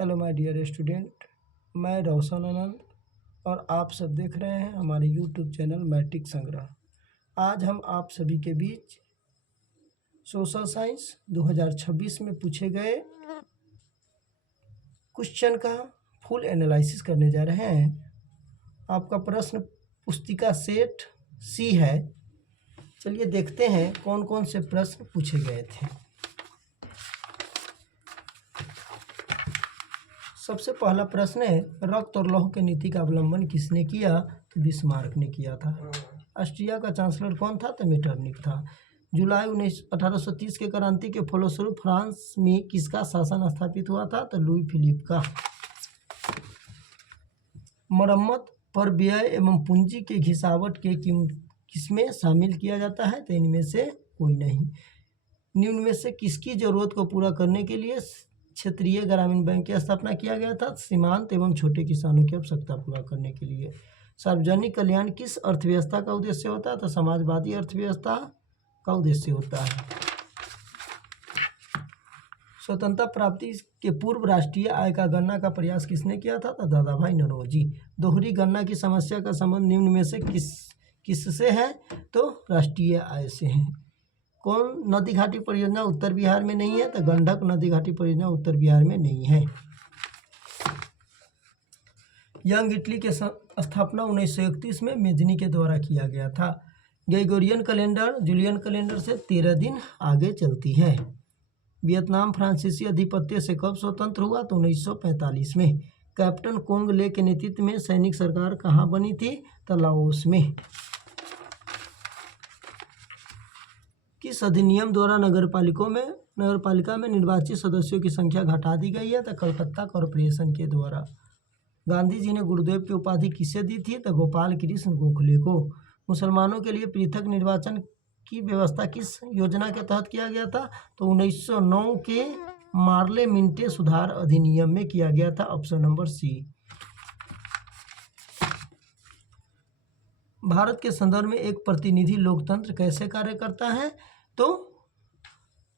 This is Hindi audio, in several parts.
हेलो माय डियर स्टूडेंट, मैं रोशन आनंद और आप सब देख रहे हैं हमारे यूट्यूब चैनल मैट्रिक संग्रह। आज हम आप सभी के बीच सोशल साइंस 2026 में पूछे गए क्वेश्चन का फुल एनालिसिस करने जा रहे हैं। आपका प्रश्न पुस्तिका सेट सी है। चलिए देखते हैं कौन कौन से प्रश्न पूछे गए थे। सबसे पहला प्रश्न है, रक्त और लौह के नीति का अवलंबन किसने किया? तो बिस्मार्क ने किया था। ऑस्ट्रिया का चांसलर कौन था? तो मेटरनिक था। जुलाई 1830 के क्रांति के फलस्वरूप फ्रांस में किसका शासन स्थापित हुआ था? तो लुई फिलिप का। मरम्मत पर व्यय एवं पूंजी के घिसावट के किसमें शामिल किया जाता है? तो इनमें से कोई नहीं। निम्न में से किसकी जरूरत को पूरा करने के लिए क्षेत्रीय ग्रामीण बैंक की स्थापना किया गया था? सीमांत एवं छोटे किसानों की आवश्यकता पूरा करने के लिए। सार्वजनिक कल्याण किस अर्थव्यवस्था का उद्देश्य होता है? तो समाजवादी अर्थव्यवस्था का उद्देश्य होता है। स्वतंत्रता प्राप्ति के पूर्व राष्ट्रीय आय का गणना का प्रयास किसने किया था? तो दादाभाई नौरोजी। दोहरी गणना की समस्या का संबंध निम्न में से किससे है? तो राष्ट्रीय आय से है। कौन नदी घाटी परियोजना उत्तर बिहार में नहीं है? तो गंडक नदी घाटी परियोजना उत्तर बिहार में नहीं है। यंग इटली के स्थापना 1931 में मेजनी के द्वारा किया गया था। ग्रेगोरियन कैलेंडर जूलियन कैलेंडर से 13 दिन आगे चलती है। वियतनाम फ्रांसीसी अधिपत्य से कब स्वतंत्र हुआ? तो 1945 में। कैप्टन कोंग ले के नेतृत्व में सैनिक सरकार कहाँ बनी थी? तो लाओस में। किस अधिनियम द्वारा नगरपालिका में निर्वाचित सदस्यों की संख्या घटा दी गई है? तो कलकत्ता कॉरपोरेशन के द्वारा। गांधी जी ने गुरुदेव की उपाधि किसे दी थी? तो गोपाल कृष्ण गोखले को। मुसलमानों के लिए पृथक निर्वाचन की व्यवस्था किस योजना के तहत किया गया था? तो 1909 के मार्ले मिंटे सुधार अधिनियम में किया गया था। Option number C. भारत के संदर्भ में एक प्रतिनिधि लोकतंत्र कैसे कार्य करता है? तो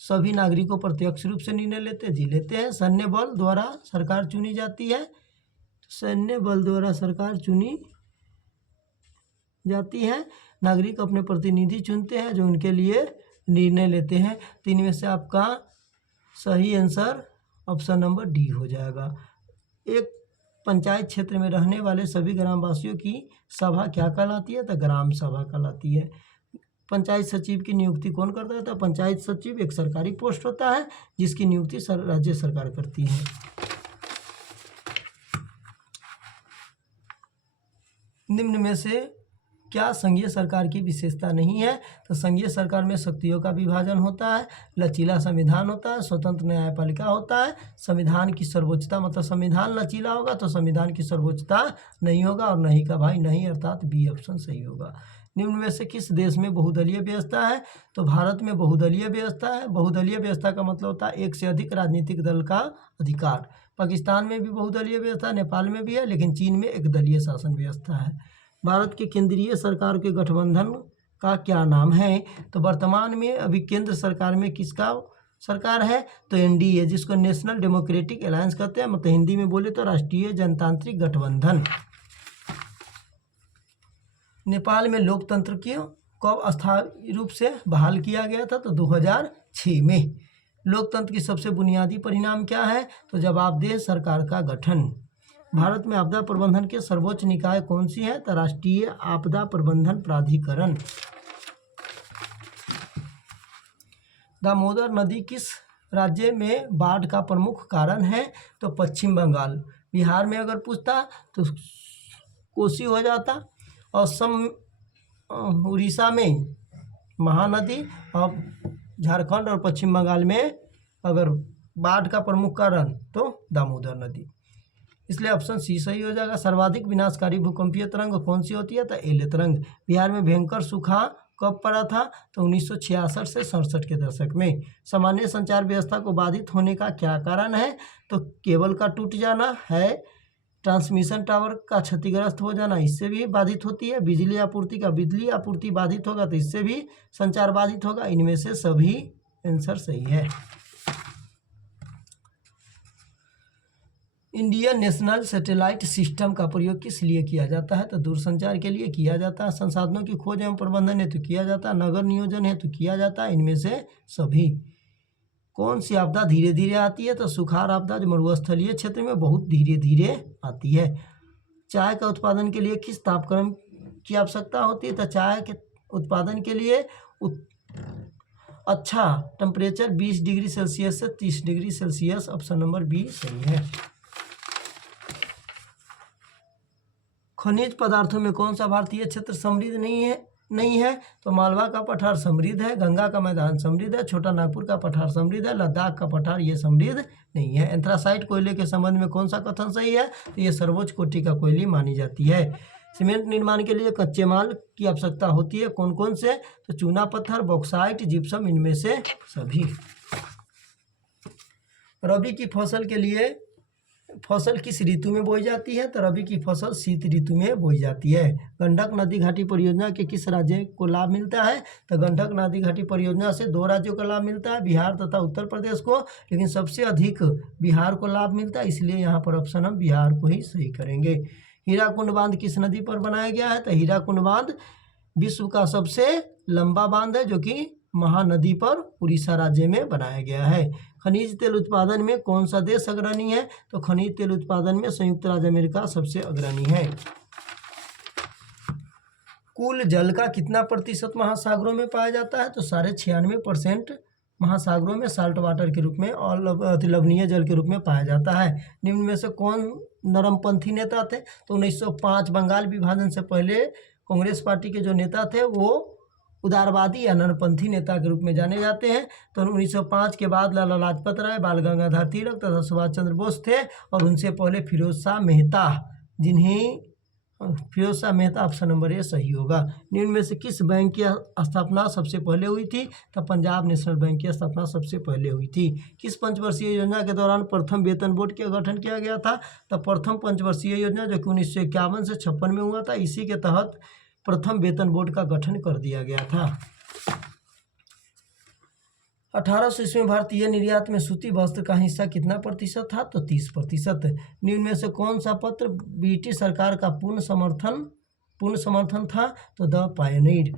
सभी नागरिकों प्रत्यक्ष रूप से निर्णय लेते हैं। सैन्य बल द्वारा सरकार चुनी जाती है। सैन्य बल द्वारा सरकार चुनी जाती है। नागरिक अपने प्रतिनिधि चुनते हैं जो उनके लिए निर्णय लेते हैं। तो इनमें से आपका सही आंसर ऑप्शन नंबर डी हो जाएगा। एक पंचायत क्षेत्र में रहने वाले सभी ग्रामवासियों की सभा क्या कहलाती है? तो ग्राम सभा कहलाती है। पंचायत सचिव की नियुक्ति कौन करता है? तो पंचायत सचिव एक सरकारी पोस्ट होता है जिसकी नियुक्ति राज्य सरकार करती है। निम्न में से क्या संघीय सरकार की विशेषता नहीं है? तो संघीय सरकार में शक्तियों का विभाजन होता है, लचीला संविधान होता है, स्वतंत्र न्यायपालिका होता है। संविधान की सर्वोच्चता, मतलब संविधान लचीला होगा तो संविधान की सर्वोच्चता नहीं होगा, और नहीं का भाई नहीं, अर्थात बी ऑप्शन सही होगा। निम्न में से किस देश में बहुदलीय व्यवस्था है? तो भारत में बहुदलीय व्यवस्था है। बहुदलीय व्यवस्था का मतलब होता है एक से अधिक राजनीतिक दल का अधिकार। पाकिस्तान में भी बहुदलीय व्यवस्था, नेपाल में भी है, लेकिन चीन में एक दलीय शासन व्यवस्था है। भारत के केंद्रीय सरकार के गठबंधन का क्या नाम है? तो वर्तमान में अभी केंद्र सरकार में किसका सरकार है? तो एनडीए, जिसको नेशनल डेमोक्रेटिक अलायंस कहते हैं, मतलब हिंदी में बोले तो राष्ट्रीय जनतांत्रिक गठबंधन। नेपाल में लोकतंत्र को कब अस्थायी रूप से बहाल किया गया था? तो 2006 में। लोकतंत्र की सबसे बुनियादी परिणाम क्या है? तो जवाबदेह सरकार का गठन। भारत में आपदा प्रबंधन के सर्वोच्च निकाय कौन सी है? तो राष्ट्रीय आपदा प्रबंधन प्राधिकरण। दामोदर नदी किस राज्य में बाढ़ का प्रमुख कारण है? तो पश्चिम बंगाल। बिहार में अगर पूछता तो कोसी हो जाता, और उड़ीसा में महानदी, और झारखंड और पश्चिम बंगाल में अगर बाढ़ का प्रमुख कारण तो दामोदर नदी। इसलिए ऑप्शन सी सही हो जाएगा। सर्वाधिक विनाशकारी भूकंपीय तरंग कौन सी होती है? तो एले तरंग। बिहार में भयंकर सूखा कब पड़ा था? तो 1966 से 67 के दशक में। सामान्य संचार व्यवस्था को बाधित होने का क्या कारण है? तो केबल का टूट जाना है। ट्रांसमिशन टावर का क्षतिग्रस्त हो जाना, इससे भी बाधित होती है। बिजली आपूर्ति बाधित होगा तो इससे भी संचार बाधित होगा। इनमें से सभी आंसर सही है। इंडियन नेशनल सैटेलाइट सिस्टम का प्रयोग किस लिए किया जाता है? तो दूरसंचार के लिए किया जाता है, संसाधनों की खोज एवं प्रबंधन हेतु किया जाता है, नगर नियोजन हेतु किया जाता है, इनमें से सभी। कौन सी आपदा धीरे धीरे आती है? तो सुखाड़ आपदा जो मरुस्थलीय क्षेत्र में बहुत धीरे धीरे आती है। चाय का उत्पादन के लिए किस तापक्रम की आवश्यकता होती है? तो चाय के उत्पादन के लिए अच्छा टेम्परेचर 20 डिग्री सेल्सियस से 30 degree Celsius, option number B सही है। खनिज पदार्थों में कौन सा भारतीय क्षेत्र समृद्ध नहीं है? तो मालवा का पठार समृद्ध है, गंगा का मैदान समृद्ध है, छोटा नागपुर का पठार समृद्ध है, लद्दाख का पठार ये समृद्ध नहीं है। एंथ्रासाइट कोयले के संबंध में कौन सा कथन सही है? तो ये सर्वोच्च कोटि का कोयली मानी जाती है। सीमेंट निर्माण के लिए कच्चे माल की आवश्यकता होती है, कौन कौन से? तो चूना पत्थर, बॉक्साइट, जिप्सम, इनमें से सभी। रबी की फसल के लिए फसल किस ऋतु में बोई जाती है? तो रबी की फसल शीत ऋतु में बोई जाती है। गंडक नदी घाटी परियोजना के किस राज्य को लाभ मिलता है? तो गंडक नदी घाटी परियोजना से 2 राज्यों का लाभ मिलता है, बिहार तथा उत्तर प्रदेश को, लेकिन सबसे अधिक बिहार को लाभ मिलता है, इसलिए यहाँ पर ऑप्शन हम बिहार को ही सही करेंगे। हीराकुंड बांध किस नदी पर बनाया गया है? तो हीराकुंड बांध विश्व का सबसे लंबा बांध है, जो कि महानदी पर उड़ीसा राज्य में बनाया गया है। खनिज तेल उत्पादन में कौन सा देश अग्रणी है? तो खनिज तेल उत्पादन में संयुक्त राज्य अमेरिका सबसे अग्रणी है। कुल जल का कितना प्रतिशत महासागरों में पाया जाता है? तो 96% महासागरों में साल्ट वाटर के रूप में और लवणीय जल के रूप में पाया जाता है। निम्न में से कौन नरमपंथी नेता थे? तो 1905 बंगाल विभाजन से पहले कांग्रेस पार्टी के जो नेता थे वो उदारवादी या नरमपंथी नेता के रूप में जाने जाते हैं। तो 1905 के बाद लाला लाजपत राय, बाल गंगाधर तिलक तथा सुभाष चंद्र बोस थे, और उनसे पहले Firoz Shah Mehta, Firoz Shah Mehta, option number A सही होगा। निम्न में से किस बैंक की स्थापना सबसे पहले हुई थी? तो पंजाब नेशनल बैंक की स्थापना सबसे पहले हुई थी। किस पंचवर्षीय योजना के दौरान प्रथम वेतन बोर्ड का गठन किया गया था? तो प्रथम पंचवर्षीय योजना जो कि 1951 से 56 में हुआ था, इसी के तहत प्रथम वेतन बोर्ड का गठन कर दिया गया था। 1800 ईस्वी में भारतीय निर्यात में सूती वस्त्र का हिस्सा कितना प्रतिशत था? तो 30%। निम्न में से कौन सा पत्र ब्रिटिश सरकार का पूर्ण समर्थन था? तो द पायनियर।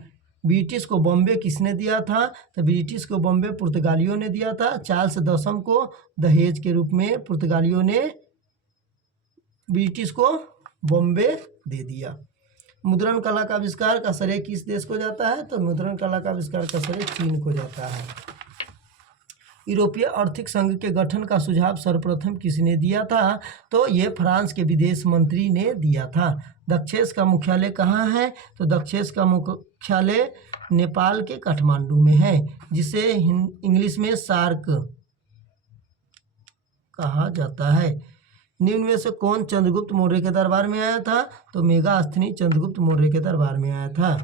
ब्रिटिश को बॉम्बे किसने दिया था? तो ब्रिटिश को बॉम्बे पुर्तगालियों ने दिया था। चार्ल्स दशम को दहेज के रूप में पुर्तगालियों ने ब्रिटिश को बॉम्बे दे दिया। मुद्रण कला का आविष्कार का श्रेय किस देश को जाता है? तो मुद्रण कला का आविष्कार का श्रेय चीन को जाता है। यूरोपीय आर्थिक संघ के गठन का सुझाव सर्वप्रथम किसने दिया था? तो ये फ्रांस के विदेश मंत्री ने दिया था। दक्षेस का मुख्यालय कहाँ है? तो दक्षेस का मुख्यालय नेपाल के काठमांडू में है, जिसे इंग्लिश में सार्क कहा जाता है। निम्न में से कौन चंद्रगुप्त मौर्य के दरबार में आया था? तो मेगास्थनी चंद्रगुप्त मौर्य के दरबार में आया था।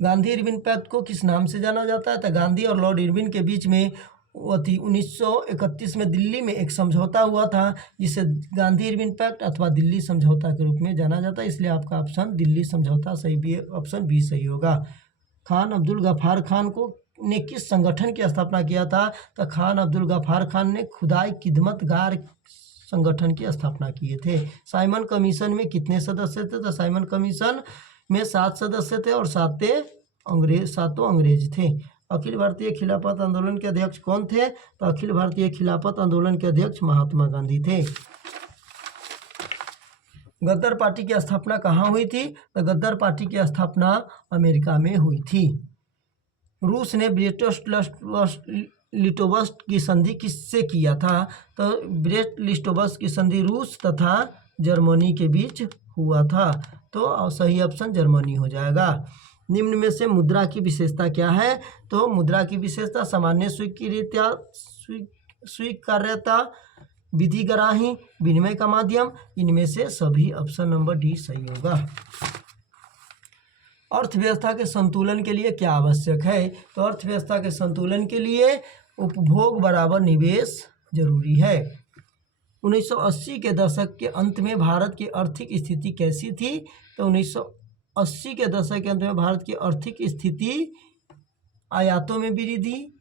गांधी इरविन पैक्ट को किस नाम से जाना जाता है? तो गांधी और लॉर्ड इरविन के बीच में 1931 में दिल्ली में एक समझौता हुआ था, जिसे गांधी इरविन पैक्ट अथवा दिल्ली समझौता के रूप में जाना जाता है, इसलिए आपका ऑप्शन दिल्ली समझौता सही भी, ऑप्शन बी सही होगा। खान अब्दुल गफ्फार खान ने किस संगठन की स्थापना किया था? तो खान अब्दुल गफ्फार खान ने खुदाई खिदमतगार संगठन की स्थापना किए थे। साइमन कमीशन में कितने सदस्य थे? तो साइमन कमीशन में 7 सदस्य थे और 7 अंग्रेज थे। अखिल भारतीय खिलाफत आंदोलन के अध्यक्ष कौन थे? तो अखिल भारतीय खिलाफत आंदोलन के अध्यक्ष महात्मा गांधी थे। गद्दार पार्टी की स्थापना कहाँ हुई थी? तो गद्दार पार्टी की स्थापना अमेरिका में हुई थी। रूस ने ब्रेस्ट-लिटोवस्क की संधि किससे किया था? तो ब्रेस्ट-लिटोवस्क की संधि रूस तथा जर्मनी के बीच हुआ था, तो सही ऑप्शन जर्मनी हो जाएगा। निम्न में से मुद्रा की विशेषता क्या है? तो मुद्रा की विशेषता सामान्य स्वीकार्यता, विधिग्राही, विनिमय का माध्यम, इनमें से सभी, ऑप्शन नंबर डी सही होगा। अर्थव्यवस्था के संतुलन के लिए क्या आवश्यक है? तो अर्थव्यवस्था के संतुलन के लिए उपभोग बराबर निवेश जरूरी है। 1980 के दशक के अंत में भारत की आर्थिक स्थिति कैसी थी? तो 1980 के दशक के अंत में भारत की आर्थिक स्थिति आयातों में वृद्धि,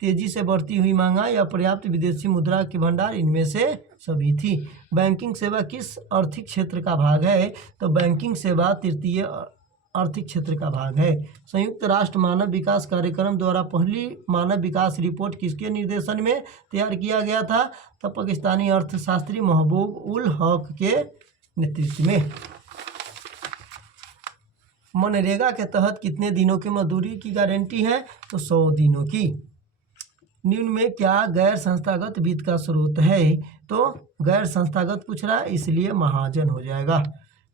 तेजी से बढ़ती हुई महंगाई या पर्याप्त विदेशी मुद्रा के भंडार, इनमें से सभी थी। बैंकिंग सेवा किस आर्थिक क्षेत्र का भाग है? तो बैंकिंग सेवा तृतीय आर्थिक क्षेत्र का भाग है। संयुक्त राष्ट्र मानव विकास कार्यक्रम द्वारा पहली मानव विकास रिपोर्ट किसके निर्देशन में तैयार किया गया था? तो पाकिस्तानी अर्थशास्त्री महबूब उल हक के नेतृत्व में। मनरेगा के तहत कितने दिनों की मजदूरी की गारंटी है? तो 100 दिनों की। निम्न में क्या गैर संस्थागत वित्त का स्रोत है? तो गैर संस्थागत पूछ रहा है, इसलिए महाजन हो जाएगा।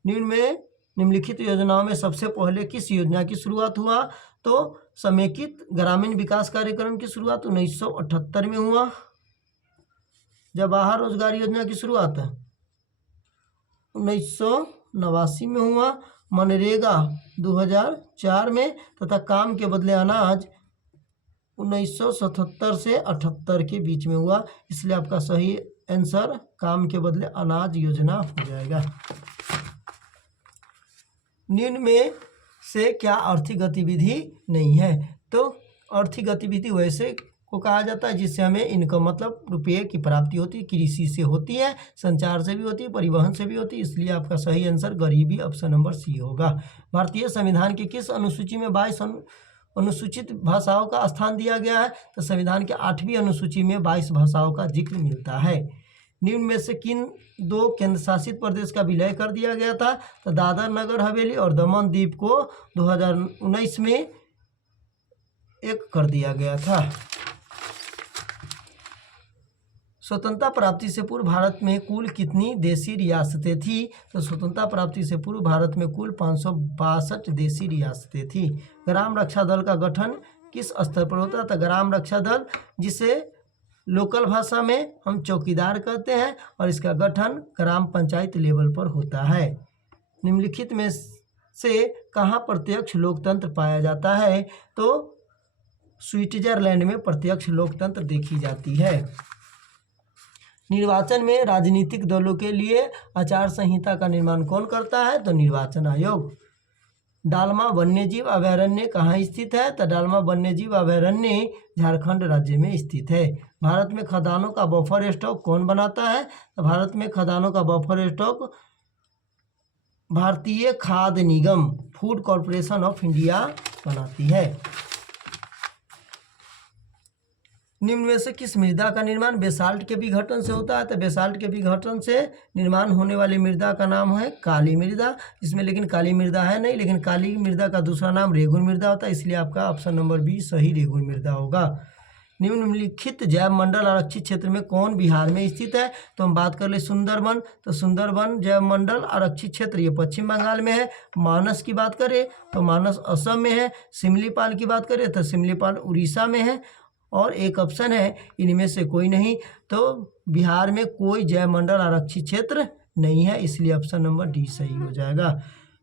निम्न में निम्नलिखित योजनाओं में सबसे पहले किस योजना की शुरुआत हुआ? तो समेकित ग्रामीण विकास कार्यक्रम की शुरुआत 1978 में हुआ। जवाहर रोजगार योजना की शुरुआत 1989 में हुआ। मनरेगा 2004 में तथा काम के बदले अनाज 1977 से 78 के बीच में हुआ, इसलिए आपका सही आंसर काम के बदले अनाज योजना हो जाएगा। निम्न में से क्या आर्थिक गतिविधि नहीं है? तो आर्थिक गतिविधि वैसे को कहा जाता है जिससे हमें इनकम मतलब रुपये की प्राप्ति होती है। कृषि से होती है, संचार से भी होती है, परिवहन से भी होती है, इसलिए आपका सही आंसर गरीबी ऑप्शन नंबर सी होगा। भारतीय संविधान के किस अनुसूची में 22 अनुसूचित भाषाओं का स्थान दिया गया है? तो संविधान के 8वीं अनुसूची में 22 भाषाओं का जिक्र मिलता है। निम्न में से किन दो केंद्र शासित प्रदेश का विलय कर दिया गया था? तो दादर नगर हवेली और दमन दीव को 2019 में एक कर दिया गया था। स्वतंत्रता प्राप्ति से पूर्व भारत में कुल कितनी देशी रियासतें थी? तो स्वतंत्रता प्राप्ति से पूर्व भारत में कुल 562 देशी रियासतें थी। ग्राम रक्षा दल का गठन किस स्तर पर होता है? तो ग्राम रक्षा दल, जिसे लोकल भाषा में हम चौकीदार कहते हैं, और इसका गठन ग्राम पंचायत लेवल पर होता है। निम्नलिखित में से कहाँ प्रत्यक्ष लोकतंत्र पाया जाता है? तो स्विट्जरलैंड में प्रत्यक्ष लोकतंत्र देखी जाती है। निर्वाचन में राजनीतिक दलों के लिए आचार संहिता का निर्माण कौन करता है? तो निर्वाचन आयोग। डालमा वन्यजीव अभयारण्य कहाँ स्थित है? तो डालमा वन्यजीव अभयारण्य झारखंड राज्य में स्थित है। भारत में खदानों का बफर स्टॉक कौन बनाता है? तो भारत में खदानों का बफर स्टॉक भारतीय खाद्य निगम, फूड कॉरपोरेशन ऑफ इंडिया बनाती है। निम्न में से किस मृदा का निर्माण बेसाल्ट के विघटन से होता है? तो बेसाल्ट के विघटन से निर्माण होने वाली मृदा का नाम है काली मृदा। इसमें लेकिन काली मृदा है नहीं, लेकिन काली मृदा का दूसरा नाम रेगुन मृदा होता है, इसलिए आपका ऑप्शन नंबर बी सही रेगुन मृदा होगा। निम्नलिखित जैव मंडल आरक्षित क्षेत्र में कौन बिहार में स्थित है? तो हम बात कर ले सुंदरबन, तो सुंदरबन जैव मंडल आरक्षित क्षेत्र ये पश्चिम बंगाल में है। मानस की बात करें तो मानस असम में है। सिमलीपाल की बात करें तो सिमलीपाल उड़ीसा में है। और एक ऑप्शन है इनमें से कोई नहीं, तो बिहार में कोई जैव मंडल आरक्षित क्षेत्र नहीं है, इसलिए ऑप्शन नंबर डी सही हो जाएगा।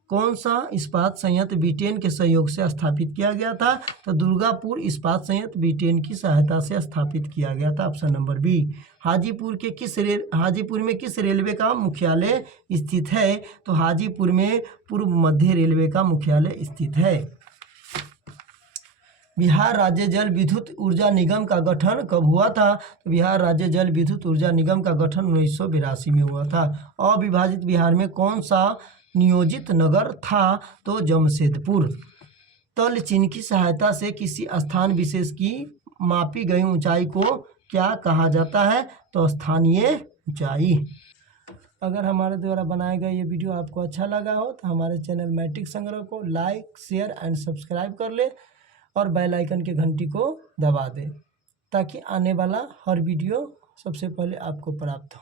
कौन सा इस्पात संयंत्र ब्रिटेन के सहयोग से स्थापित किया गया था? तो दुर्गापुर इस्पात संयंत्र ब्रिटेन की सहायता से स्थापित किया गया था, ऑप्शन नंबर बी। हाजीपुर में किस रेलवे का मुख्यालय स्थित है? तो हाजीपुर में पूर्व मध्य रेलवे का मुख्यालय स्थित है। बिहार राज्य जल विद्युत ऊर्जा निगम का गठन कब हुआ था? तो बिहार राज्य जल विद्युत ऊर्जा निगम का गठन 1982 में हुआ था। अविभाजित बिहार में कौन सा नियोजित नगर था? तो जमशेदपुर। तल चिन्ह की सहायता से किसी स्थान विशेष की मापी गई ऊंचाई को क्या कहा जाता है? तो स्थानीय ऊंचाई। अगर हमारे द्वारा बनाया गया ये वीडियो आपको अच्छा लगा हो तो हमारे चैनल मैट्रिक संग्रह को लाइक, शेयर एंड सब्सक्राइब कर ले और बेल आइकन के घंटी को दबा दें ताकि आने वाला हर वीडियो सबसे पहले आपको प्राप्त हो।